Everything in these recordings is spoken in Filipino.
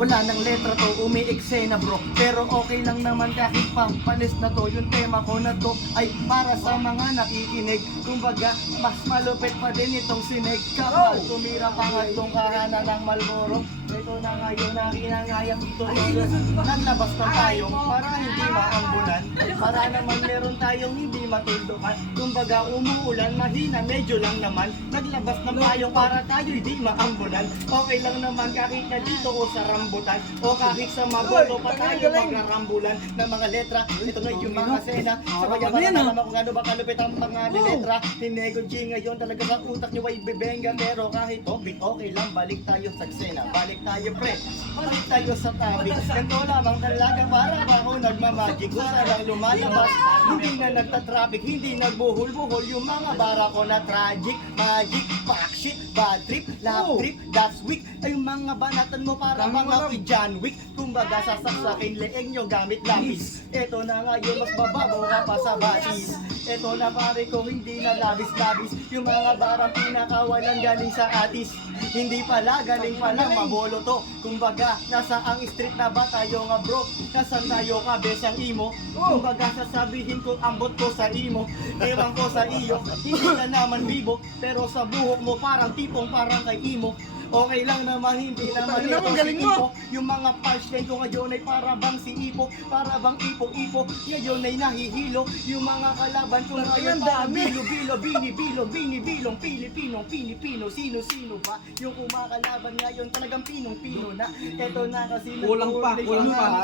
Wala nang letra to, umi-eksena bro. Pero okay lang naman kahit pampalis na to. Yung tema ko na to ay para sa mga nakikinig. Kumbaga, mas malupit pa din itong sinig. Kapag tumira pa nga itong kahanan ng Malboro. Ito na ngayon na kinangayang ito. Naglabas na tayo para hindi maambulan. Para naman meron tayong hindi matuldukan. Kumbaga umuulan, mahina, medyo lang naman. Naglabas na tayo para tayo hindi maambulan. Okay lang naman kahit na dito o sa rambutan. O kahit sa maboto pa tayo magarambulan ng mga letra. Ito na yung mga sena. Sa kaya naman kung ano ba kalupit ang mga letra. Hinego G ngayon talaga sa utak nyo ay bibenga. Pero kahit okay lang, balik tayo sa sena. Balik tayo pre, balik tayo sa tabi. Ganito lamang talaga para ako nagmamagic. Kung saan lumalabas, hindi na nagtatraffic, hindi nagbuhol-buhol. Yung mga bara ko na tragic, magic, fuck shit, bad trip, love trip, that's weak. Ay yung mga banatan mo para mga John Wick. Kumbaga sasaksakin leeg nyo gamit lapis. Ito na ngayon mas bababaw ka pa sa batis. Ito na pare ko hindi na labis-labis. Yung mga barang pinakawalan galing sa atis. Hindi pala, galing pala, mabolo to. Kumbaga, nasa ang street na ba tayo nga bro? Nasaan tayo ka, besang imo? Kumbaga, sasabihin ko, ambot ko sa imo. Ewan ko sa iyo, hindi ka naman bibo. Pero sa buhok mo, parang tipong parang kay imo. Okay lang naman, hindi naman ito si Ipo. Yung mga punchline ko ngayon ay para bang si Ipo. Para bang Ipo-Ipo, ngayon ay nahihilo. Yung mga kalaban ko ngayon para bilo-bilo, bini-bilong, Pilipinong, sino-sino ba? Yung kumakalaban ngayon talagang pinong-pino na. Eto na kasi Kulang pa.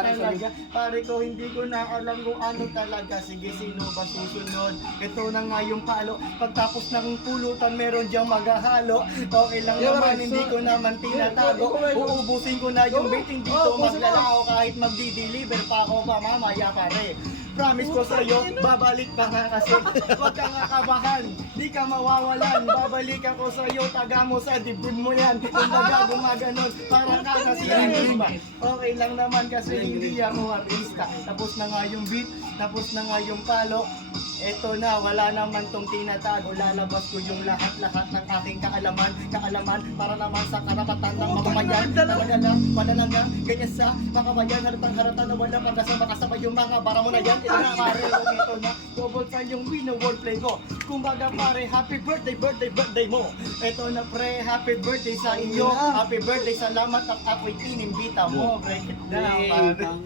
talaga. Pare ko hindi ko na alam kung ano talaga. Sige, sino ba susunod? Ito na nga yung palo. Pagtapos ng pulutan meron diyang maghahalo. Okay lang naman, hindi ko naman tinatago. Uubusin ko na yung baiting dito. Maglalao kahit magdi-deliver pa ako pa mamaya pare. Promise ko sa'yo, babalik ka nga kasi. Huwag ka nga kabahan, di ka mawawalan. Babalik ako sa'yo, taga mo sa dibdib mo yan. Kumbaga gumaganon, parang ka kasi iba. Okay lang naman kasi hindi ako artista. Tapos na nga yung beat, tapos na nga yung palo. Eto na, wala naman tong tinatago. Lalabas ko yung lahat-lahat ng aking kaalaman para naman sa karapatan ng mamamayan. Talaga lang, panalagang ganyan sa makabayan. Haratang-harata na wala pagkasama-kasama yung mga bara mo na yan. Ito na pare, ito na, double sign yung wordplay ko. Kumbaga pare, happy birthday mo. Ito na pre, happy birthday sa iyo. Happy birthday, salamat at ako'y inimbita mo. Break it down, pare.